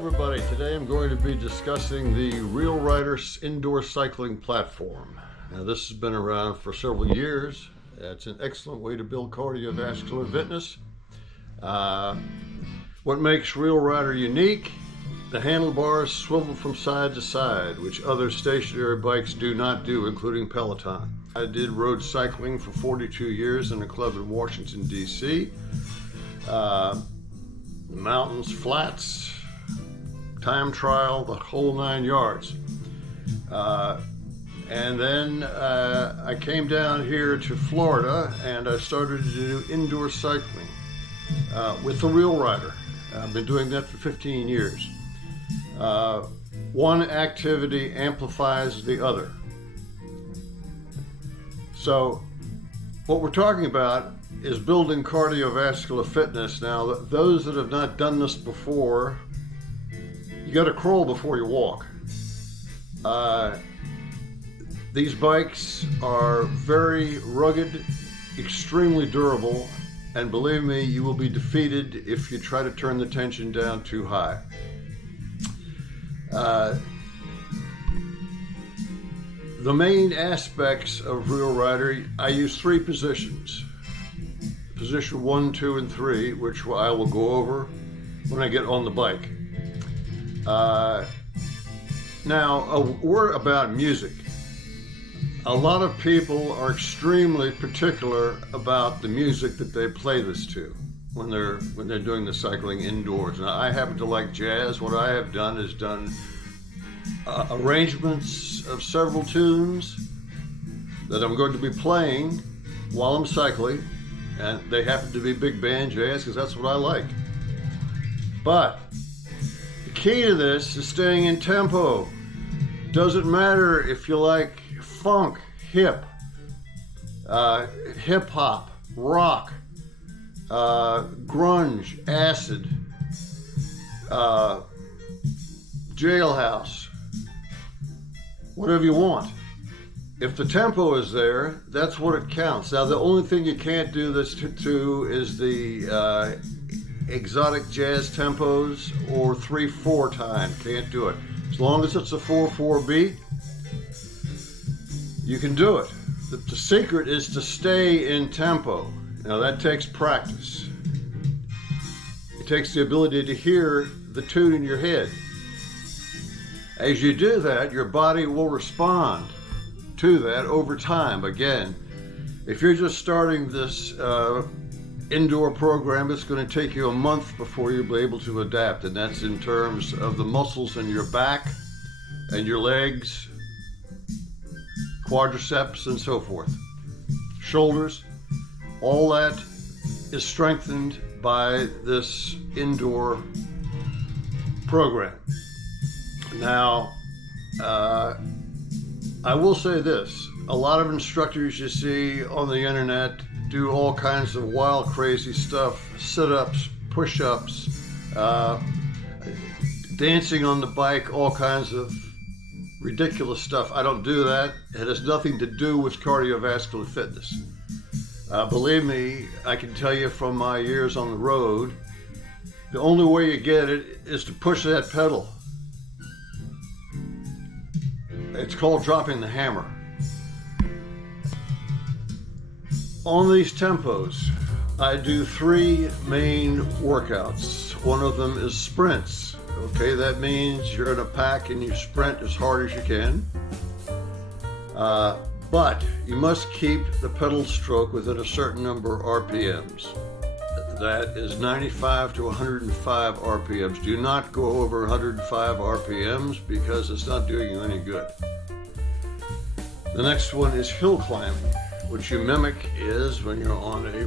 everybody, today I'm going to be discussing the Ryder indoor cycling platform. Now this has been around for several years. It's an excellent way to build cardiovascular fitness. What makes Ryder unique? The handlebars swivel from side to side, which other stationary bikes do not do, including Peloton. I did road cycling for 42 years in a club in Washington, D.C. Mountains, flats, time trial, the whole 9 yards. And then I came down here to Florida and I started to do indoor cycling with the Ryder. I've been doing that for 15 years. One activity amplifies the other. So what we're talking about is building cardiovascular fitness. Now, those that have not done this before, you got to crawl before you walk. These bikes are very rugged, extremely durable, and believe me, you will be defeated if you try to turn the tension down too high. The main aspects of Ryder, I use 3 positions. Position 1, 2, and 3, which I will go over when I get on the bike. Now, a word about music. A lot of people are extremely particular about the music that they play this to when they're doing the cycling indoors. Now, I happen to like jazz. What I have done is done arrangements of several tunes that I'm going to be playing while I'm cycling, and they happen to be big band jazz because that's what I like. But the key to this is staying in tempo. Doesn't matter if you like funk, hip hop, rock, grunge, acid, jailhouse, whatever you want. If the tempo is there, that's what it counts. Now, the only thing you can't do this to is the exotic jazz tempos or 3/4 time. Can't do it. As long as it's a 4/4 beat, you can do it. The secret is to stay in tempo. Now, that takes practice. It takes the ability to hear the tune in your head. As you do that, your body will respond to that over time. Again, if you're just starting this indoor program, it's going to take you a month before you'll be able to adapt, and that's in terms of the muscles in your back and your legs, quadriceps, and so forth. Shoulders, all that is strengthened by this indoor program. Now, I will say this, a lot of instructors you see on the internet do all kinds of wild, crazy stuff, sit-ups, push-ups, dancing on the bike, all kinds of ridiculous stuff. I don't do that. It has nothing to do with cardiovascular fitness. Believe me, I can tell you from my years on the road, the only way you get it is to push that pedal. It's called dropping the hammer. On these tempos, I do 3 main workouts. One of them is sprints. Okay, that means you're in a pack and you sprint as hard as you can. But you must keep the pedal stroke within a certain number of RPMs. That is 95 to 105 RPMs. Do not go over 105 RPMs because it's not doing you any good. The next one is hill climbing, which you mimic is when you're on a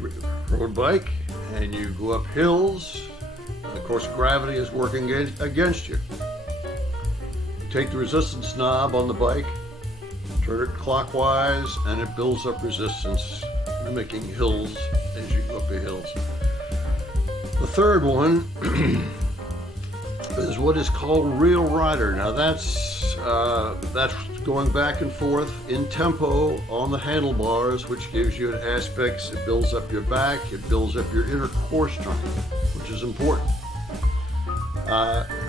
road bike and you go up hills. And of course, gravity is working against you. You take the resistance knob on the bike, turn it clockwise, and it builds up resistance, mimicking hills as you go up the hills. The third one is what is called Ryder. Now that's going back and forth in tempo on the handlebars, which gives you an aspects. It builds up your back, it builds up your inner core strength, which is important.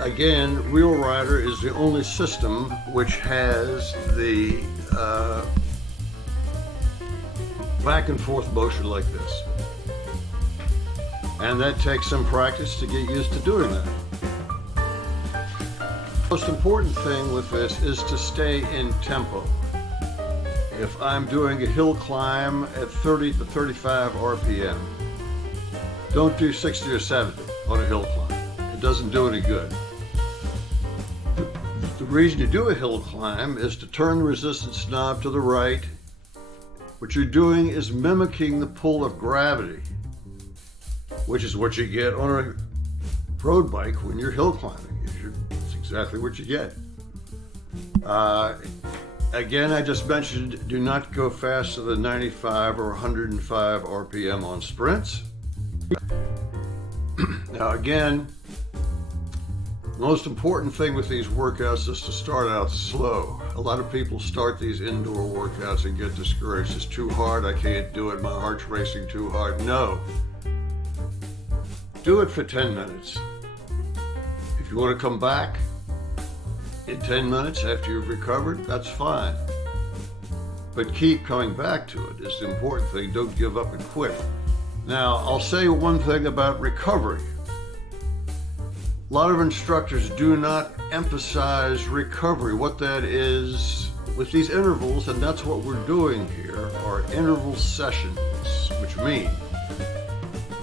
Again, Real Ryder is the only system which has the back and forth motion like this. And that takes some practice to get used to doing that. The most important thing with this is to stay in tempo. If I'm doing a hill climb at 30 to 35 RPM, don't do 60 or 70 on a hill climb. It doesn't do any good. The reason you do a hill climb is to turn the resistance knob to the right. What you're doing is mimicking the pull of gravity, which is what you get on a road bike when you're hill climbing. It's exactly what you get. Again, I just mentioned, do not go faster than 95 or 105 RPM on sprints. Now again, the most important thing with these workouts is to start out slow. A lot of people start these indoor workouts and get discouraged. It's too hard, I can't do it, my heart's racing too hard. No. Do it for 10 minutes. If you want to come back in 10 minutes after you've recovered, that's fine. But keep coming back to it is the important thing. Don't give up and quit. Now, I'll say one thing about recovery. A lot of instructors do not emphasize recovery. What that is with these intervals, and that's what we're doing here, are interval sessions, which mean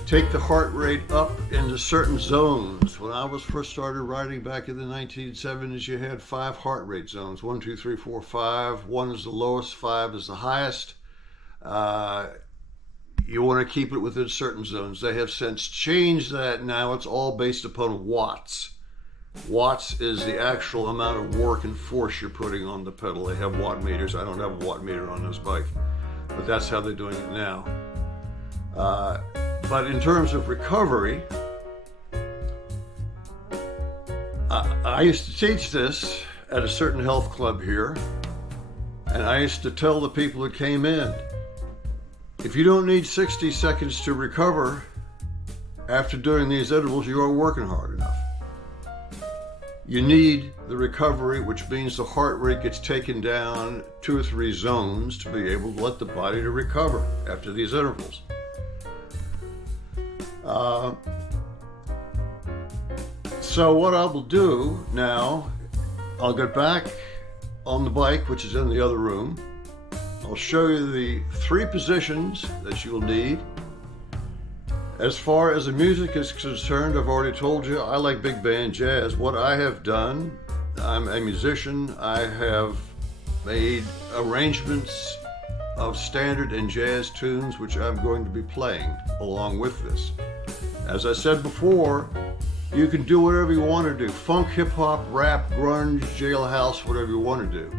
take the heart rate up into certain zones. When I was first started riding back in the 1970s, you had 5 heart rate zones, 1, 2, 3, 4, 5. 1 is the lowest, 5 is the highest. You want to keep it within certain zones. They have since changed that. Now it's all based upon watts. Watts is the actual amount of work and force you're putting on the pedal. They have watt meters. I don't have a watt meter on this bike, but that's how they're doing it now. But in terms of recovery, I used to teach this at a certain health club here, and I used to tell the people that came in, if you don't need 60 seconds to recover after doing these intervals, you are working hard enough. You need the recovery, which means the heart rate gets taken down 2 or 3 zones to be able to let the body to recover after these intervals. So what I will do now, I'll get back on the bike, which is in the other room. I'll show you the 3 positions that you'll need. As far as the music is concerned, I've already told you I like big band jazz. What I have done, I'm a musician. I have made arrangements of standard and jazz tunes, which I'm going to be playing along with this. As I said before, you can do whatever you want to do. Funk, hip hop, rap, grunge, jailhouse, whatever you want to do.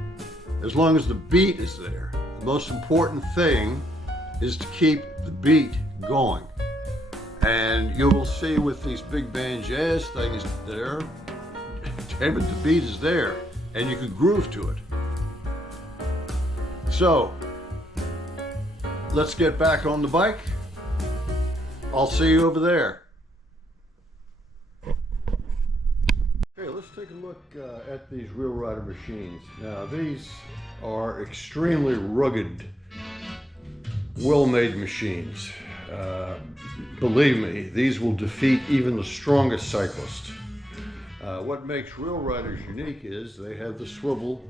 As long as the beat is there. The most important thing is to keep the beat going. And you will see with these big band jazz things there, damn it, the beat is there and you can groove to it. So, let's get back on the bike. I'll see you over there. Okay, let's take a look at these Real Ryder machines. Now, these are extremely rugged, well-made machines. Believe me, these will defeat even the strongest cyclist. What makes Real Ryders unique is they have the swivel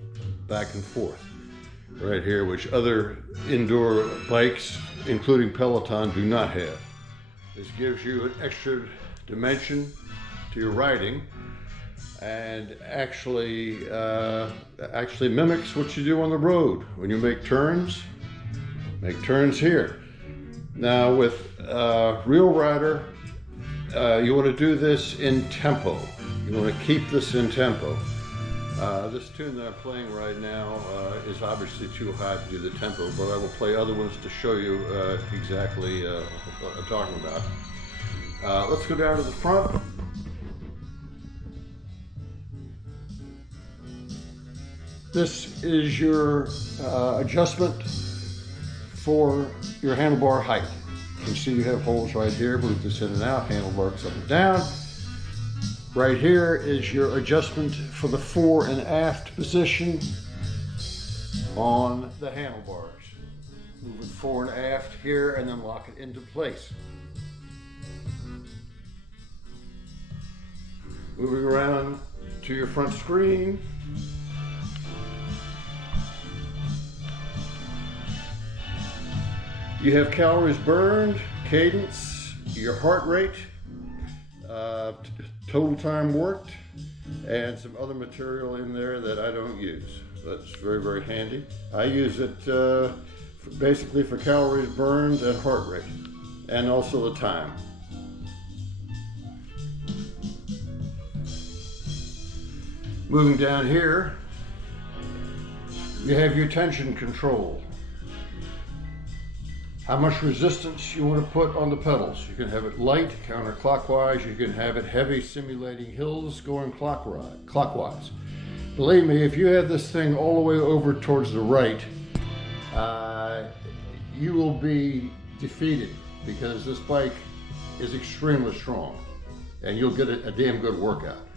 back and forth right here, which other indoor bikes, including Peloton, do not have. This gives you an extra dimension to your riding and actually mimics what you do on the road. When you make turns here. Now with Real Ryder, you want to do this in tempo. You want to keep this in tempo. This tune that I'm playing right now is obviously too high to do the tempo, but I will play other ones to show you exactly what I'm talking about. Let's go down to the front. This is your adjustment for your handlebar height. You can see you have holes right here. Move this in and out. Handlebar goes up and down. Right here is your adjustment for the fore and aft position on the handlebars. Move it fore and aft here and then lock it into place. Moving around to your front screen. You have calories burned, cadence, your heart rate, total time worked, and some other material in there that I don't use. That's very, very handy. I use it basically for calories burned and heart rate, and also the time. Moving down here, you have your tension control. How much resistance you want to put on the pedals. You can have it light, counterclockwise. You can have it heavy, simulating hills going clockwise. Believe me, if you have this thing all the way over towards the right, you will be defeated because this bike is extremely strong and you'll get a damn good workout.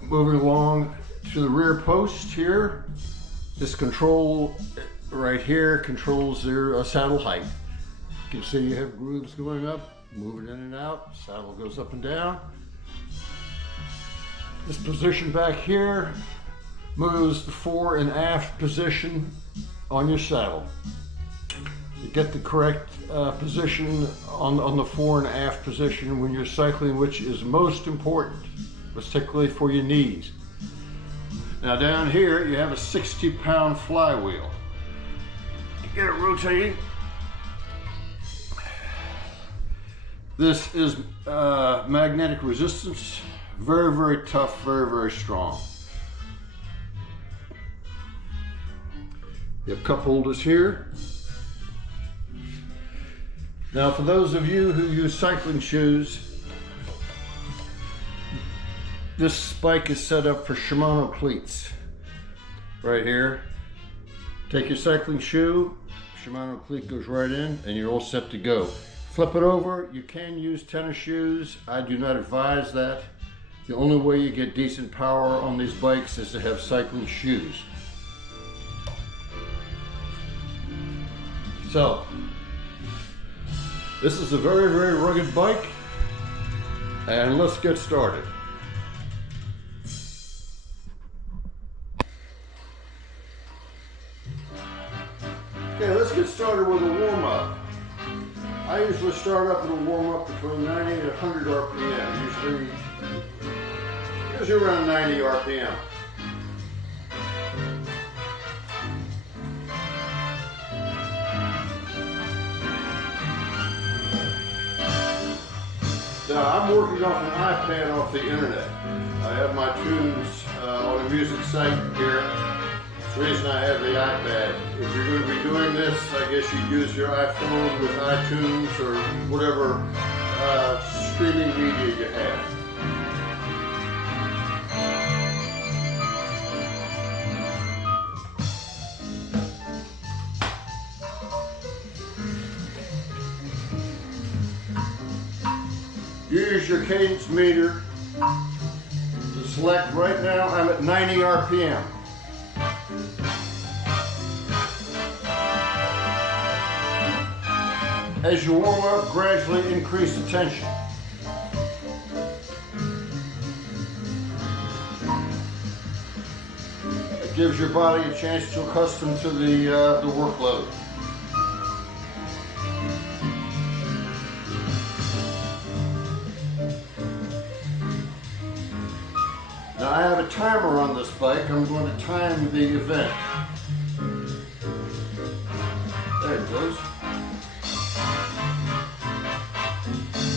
Moving along to the rear post here, this control right here controls their saddle height. You can see you have grooves going up, moving in and out, saddle goes up and down. This position back here moves the fore and aft position on your saddle. You get the correct position on the fore and aft position when you're cycling, which is most important, particularly for your knees. Now down here you have a 60-pound flywheel. Get it rotating. This is magnetic resistance. Very, very tough, very, very strong. You have cup holders here. Now for those of you who use cycling shoes, this bike is set up for Shimano cleats. Right here. Take your cycling shoe, Shimano cleat goes right in, and you're all set to go. Flip it over, you can use tennis shoes. I do not advise that. The only way you get decent power on these bikes is to have cycling shoes. So, this is a very, very rugged bike, and let's get started. Okay, let's get started with a warm-up. I usually start up with a warm-up between 90 and 100 RPM, usually around 90 RPM. Now, I'm working off an iPad off the internet. I have my tunes on a music site here. That's the reason I have the iPad. If you're going to be doing this, I guess you'd use your iPhone with iTunes or whatever streaming media you have. Use your cadence meter to select. Right now I'm at 90 RPM. As you warm up, gradually increase the tension. It gives your body a chance to accustom to the workload. Now I have a timer on this bike. I'm going to time the event. There it goes.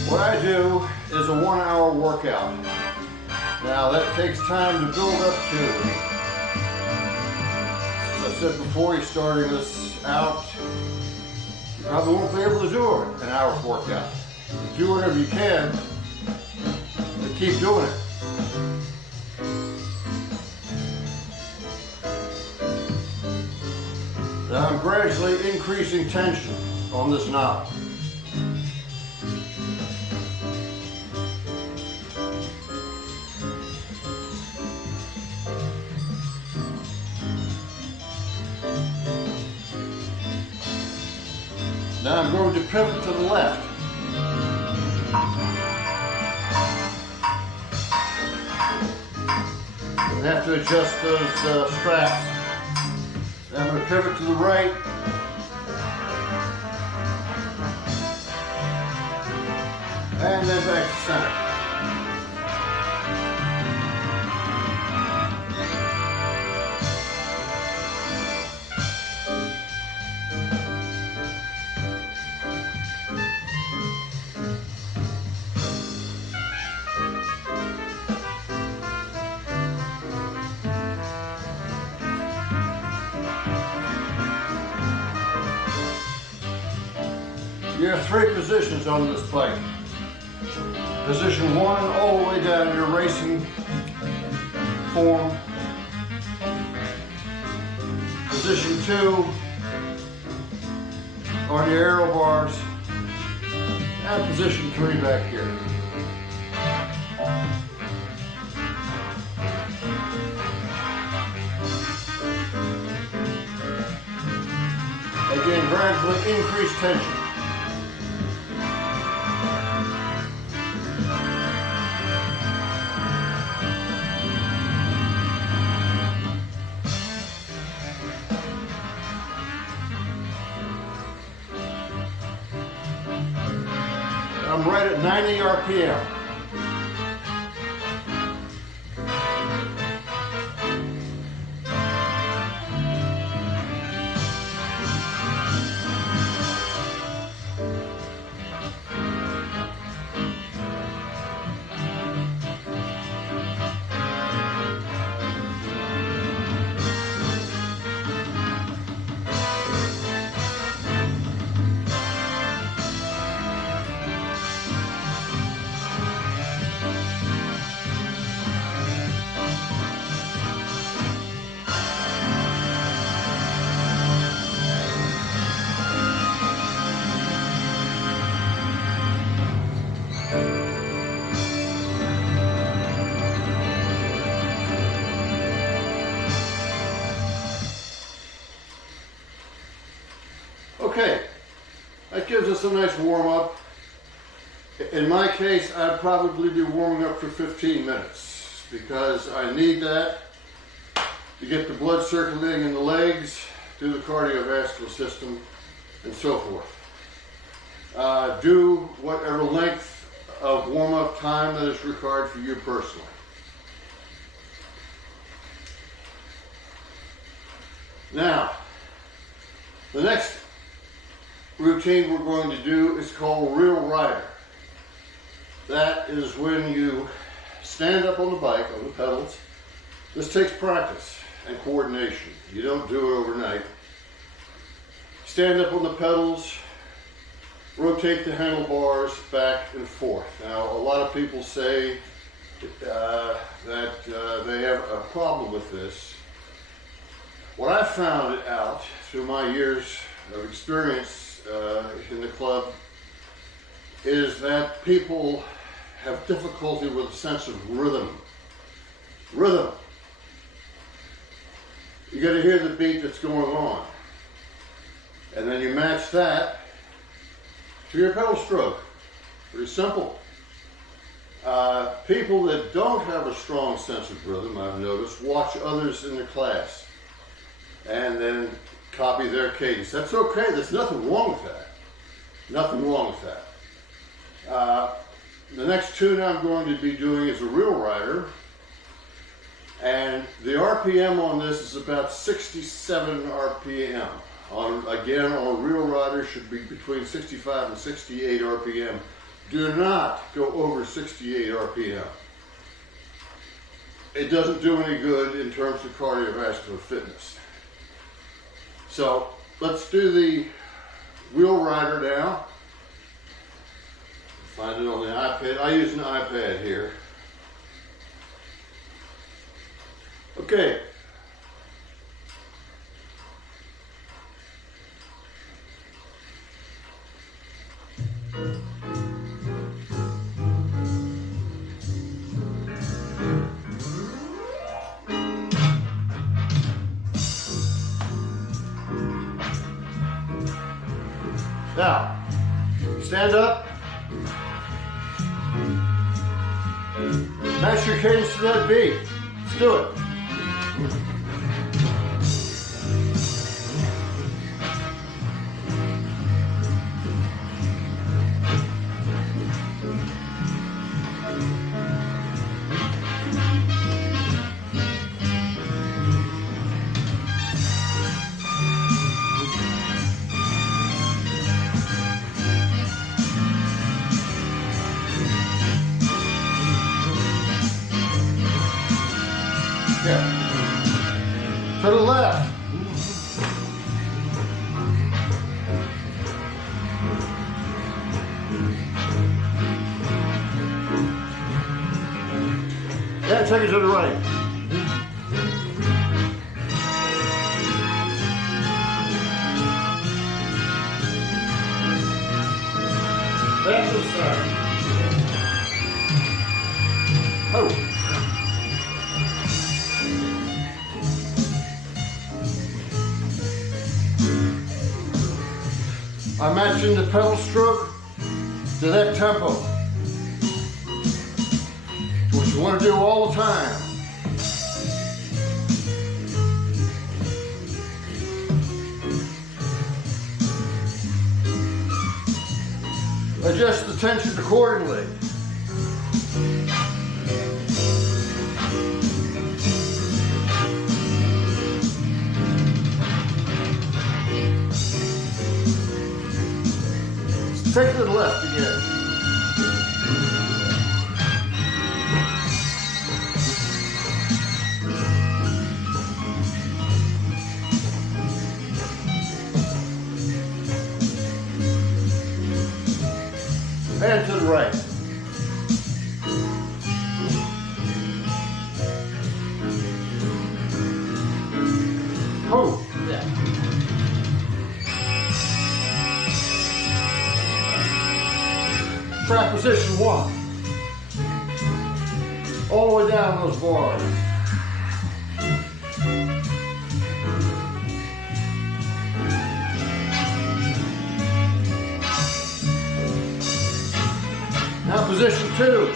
What I do is a 1 hour workout. Now that takes time to build up to. As I said before, you're starting this out, you probably won't be able to do an hour's workout. Do whatever you can, but keep doing it. Now I'm gradually increasing tension on this knob. I'm going to pivot to the left. I have to adjust those straps. Then I'm going to pivot to the right. And then back to center. You have 3 positions on this bike. Position 1, all the way down your racing form. Position 2, on your aero bars. And position 3 back here. Again, gradually increase tension. I'm right at 90 RPM. Okay, that gives us a nice warm-up. In my case, I'd probably be warming up for 15 minutes because I need that to get the blood circulating in the legs, do the cardiovascular system, and so forth. Do whatever length of warm-up time that is required for you personally. Now, the next routine we're going to do is called real rider. That is when you stand up on the bike, on the pedals. This takes practice and coordination. You don't do it overnight. Stand up on the pedals, rotate the handlebars back and forth. Now, a lot of people say that they have a problem with this. What I found out through my years of experience in the club is that people have difficulty with a sense of rhythm. Rhythm. You got to hear the beat that's going on. And then you match that to your pedal stroke. Pretty simple. People that don't have a strong sense of rhythm, I've noticed, watch others in the class and then copy their cadence. That's okay. There's nothing wrong with that. Nothing wrong with that. The next tune I'm going to be doing is a real rider. And the RPM on this is about 67 RPM. Again, on a real rider should be between 65 and 68 RPM. Do not go over 68 RPM. It doesn't do any good in terms of cardiovascular fitness. So let's do the wheel rider now. Find it on the iPad. I use an iPad here. Okay. Now, Match your cadence to that beat. Let's do it. Yeah. To the left. Yeah, take it to the right. Back to the side. Oh. I'm matching the pedal stroke to that tempo. It's what you want to do all the time. Adjust the tension accordingly. Take it to the left again. And to the right. Oh, yeah. Try position 1. All the way down those bars. Now position 2.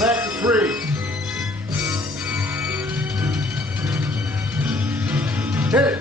Back to 3. Hit it.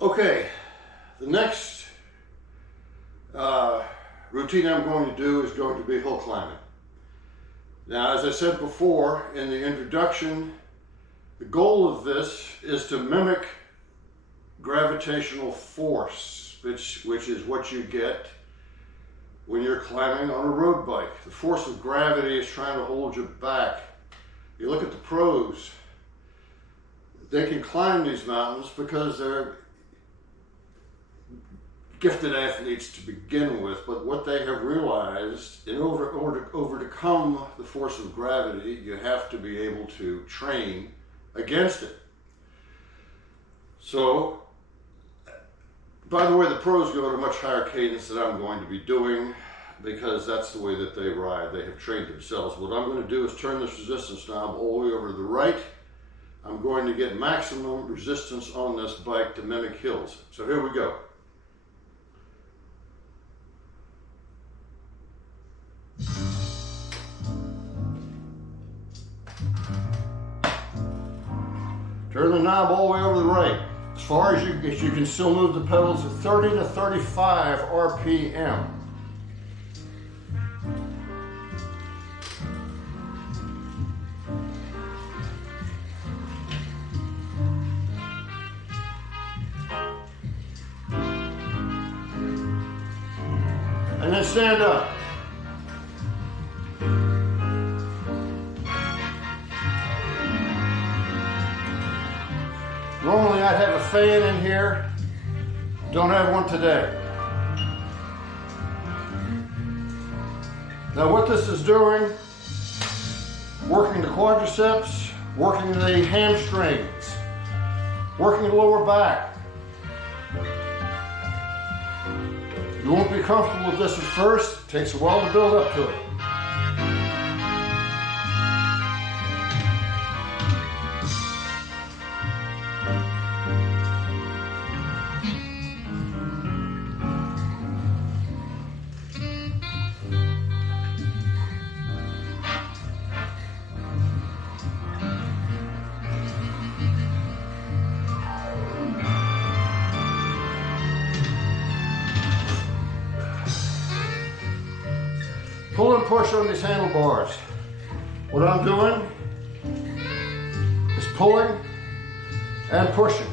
Okay, the next routine I'm going to do is going to be hill climbing. Now, as I said before in the introduction, the goal of this is to mimic gravitational force, which is what you get when you're climbing on a road bike. The force of gravity is trying to hold you back. You look at the pros, they can climb these mountains because they're gifted athletes to begin with, but what they have realized, in order to overcome the force of gravity, you have to be able to train against it. So, by the way, the pros go at a much higher cadence than I'm going to be doing because that's the way that they ride. They have trained themselves. What I'm going to do is turn this resistance knob all the way over to the right. I'm going to get maximum resistance on this bike to mimic hills. So here we go. Turn the knob all the way over to the right. As far as you can still move the pedals at 30 to 35 RPM. And stand up. Normally I'd have a fan in here. Don't have one today. Now what this is doing, working the quadriceps, working the hamstrings, working the lower back. You won't be comfortable with this at first. It takes a while to build up to it. Pull and push on these handlebars. What I'm doing is pulling and pushing.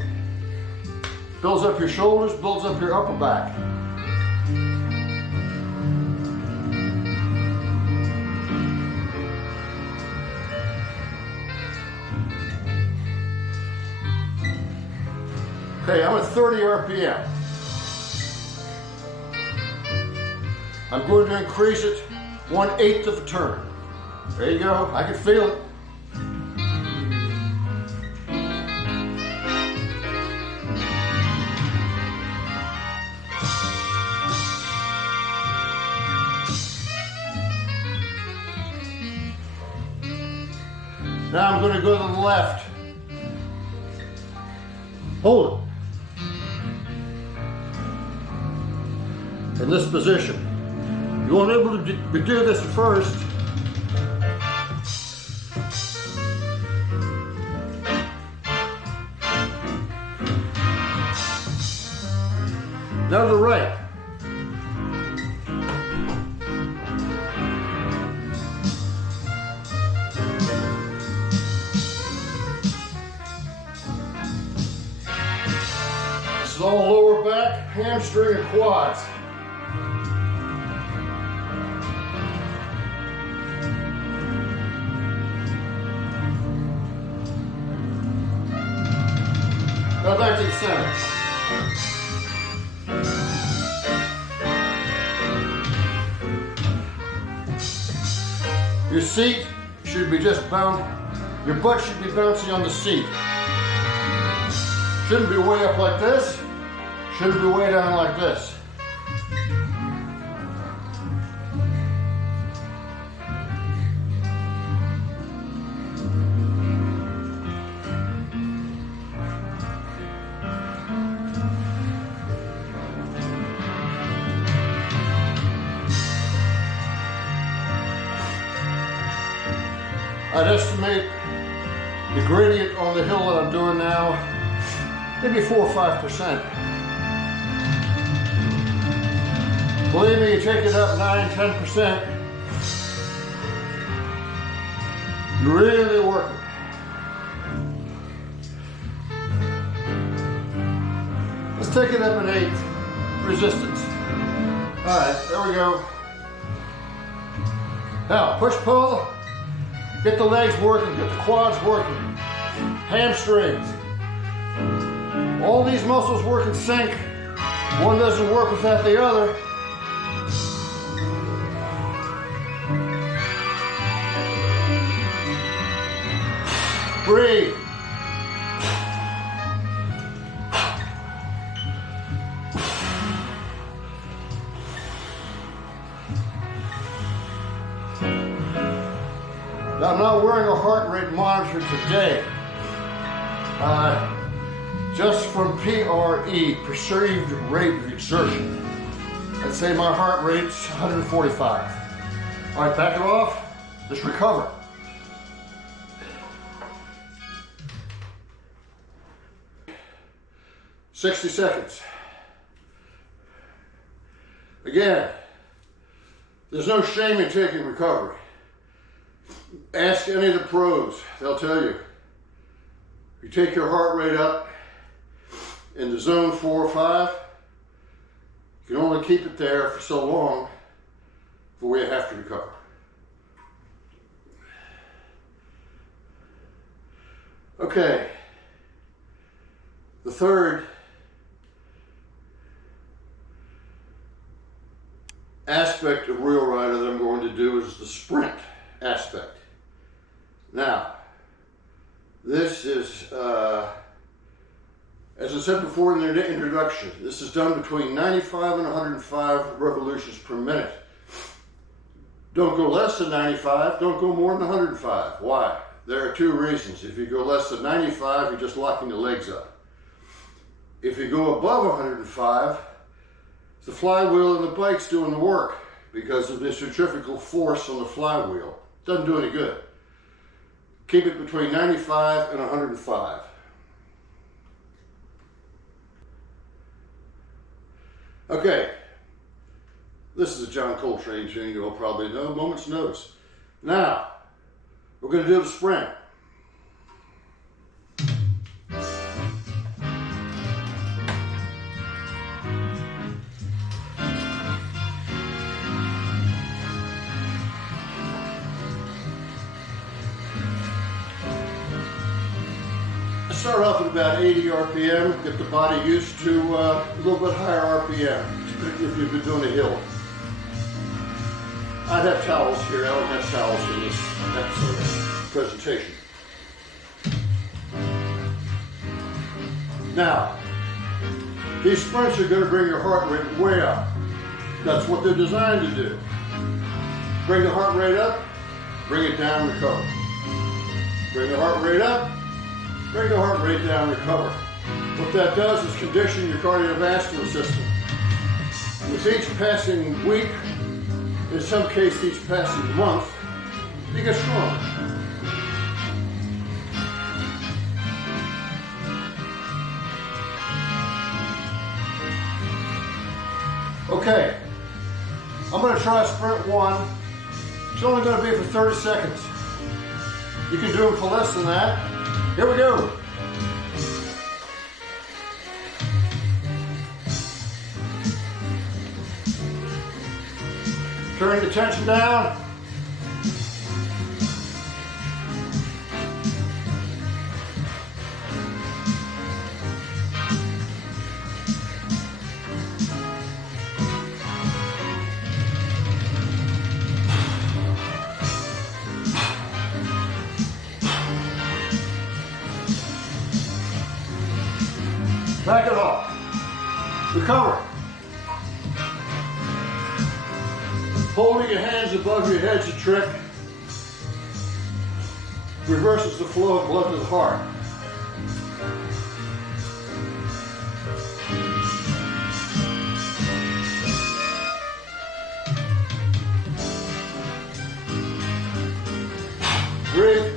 Builds up your shoulders, builds up your upper back. Okay, I'm at 30 RPM. I'm going to increase it 1/8 of a turn. There you go, I can feel it. Now I'm going to go to the left. Hold it. In this position. You won't be able to do this at first. Now to the right. This is all lower back, hamstring, and quads. Now back to the center. Your seat should be just bound, your butt should be bouncing on the seat. Shouldn't be way up like this, shouldn't be way down like this. I'd estimate the gradient on the hill that I'm doing now, maybe 4 or 5%. Believe me, you take it up 9, 10%, you're really working. Let's take it up an 8, resistance. All right, there we go. Now, push, pull. Get the legs working, get the quads working, hamstrings. All these muscles work in sync. One doesn't work without the other. Breathe. Now, I'm not wearing a heart rate monitor today. Just from PRE, perceived rate of exertion. I'd say my heart rate's 145. All right, back it off. Just recover. "60 seconds. Again, there's no shame in taking recovery. Ask any of the pros, they'll tell you. You take your heart rate up into zone 4 or 5, you can only keep it there for so long for where you have to recover. Okay, the third aspect of Real Ryder that I'm going to do is the sprint aspect. Now, this is, as I said before in the introduction, this is done between 95 and 105 revolutions per minute. Don't go less than 95, don't go more than 105. Why? There are two reasons. If you go less than 95, you're just locking the legs up. If you go above 105, the flywheel and the bike's doing the work because of the centrifugal force on the flywheel. Doesn't do any good. Keep it between 95 and 105. Okay, this is a John Coltrane tune you'll probably know, moment's notice. Now, we're going to do the sprint. Start off at about 80 RPM, get the body used to a little bit higher RPM, particularly if you've been doing a hill. I'd have towels here. I don't have towels for this episode presentation. Now, these sprints are going to bring your heart rate way up. That's what they're designed to do. Bring the heart rate up, bring it down, recover. Bring the heart rate up, bring the heart rate down, recover. What that does is condition your cardiovascular system. With each passing week, in some case each passing month, you get stronger. Okay, I'm going to try sprint one. It's only going to be for 30 seconds. You can do it for less than that. Here we go. Turn the tension down. Back it off. Recover. Holding your hands above your head's a trick. Reverses the flow of blood to the heart. Breathe.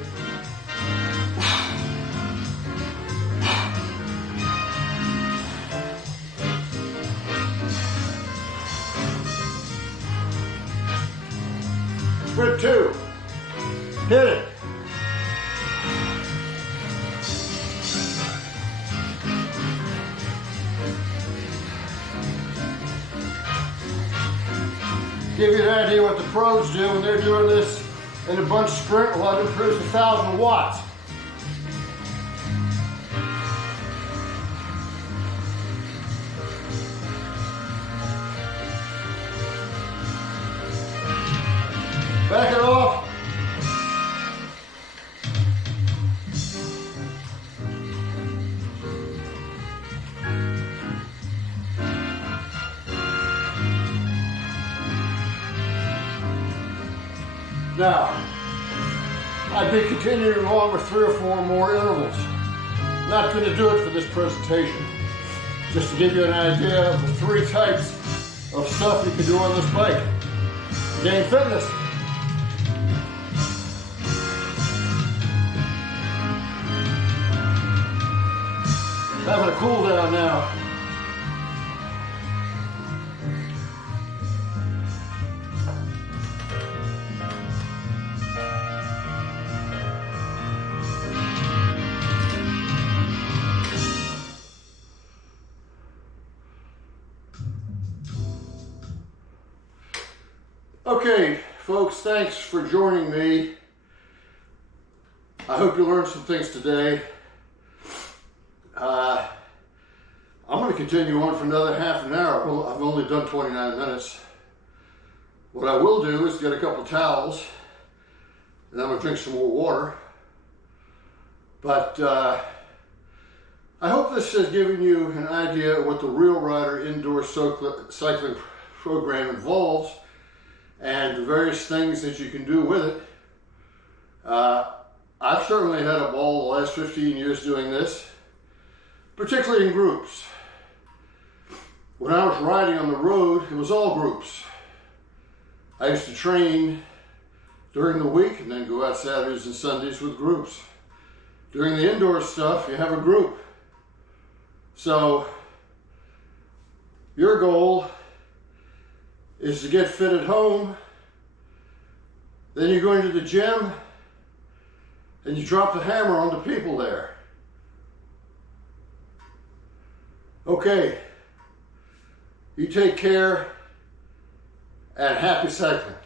Sprint two. Hit it. Give you an idea what the pros do when they're doing this in a bunch sprint. Well, it improves 1,000 watts. Back it off. Now, I'd be continuing on with 3 or 4 more intervals. Not going to do it for this presentation. Just to give you an idea of the 3 types of stuff you can do on this bike. Gain fitness. Having a cool down now. Okay, folks, thanks for joining me. I hope you learned some things today. I'm going to continue on for another half an hour. Well, I've only done 29 minutes. What I will do is get a couple towels, and I'm going to drink some more water. But I hope this has given you an idea of what the Real Ryder indoor cycling program involves and the various things that you can do with it. I've certainly had a ball the last 15 years doing this, particularly in groups. When I was riding on the road, it was all groups. I used to train during the week and then go out Saturdays and Sundays with groups. During the indoor stuff, you have a group. So your goal is to get fit at home, then you go into the gym and you drop the hammer on the people there. Okay, you take care and happy cycling.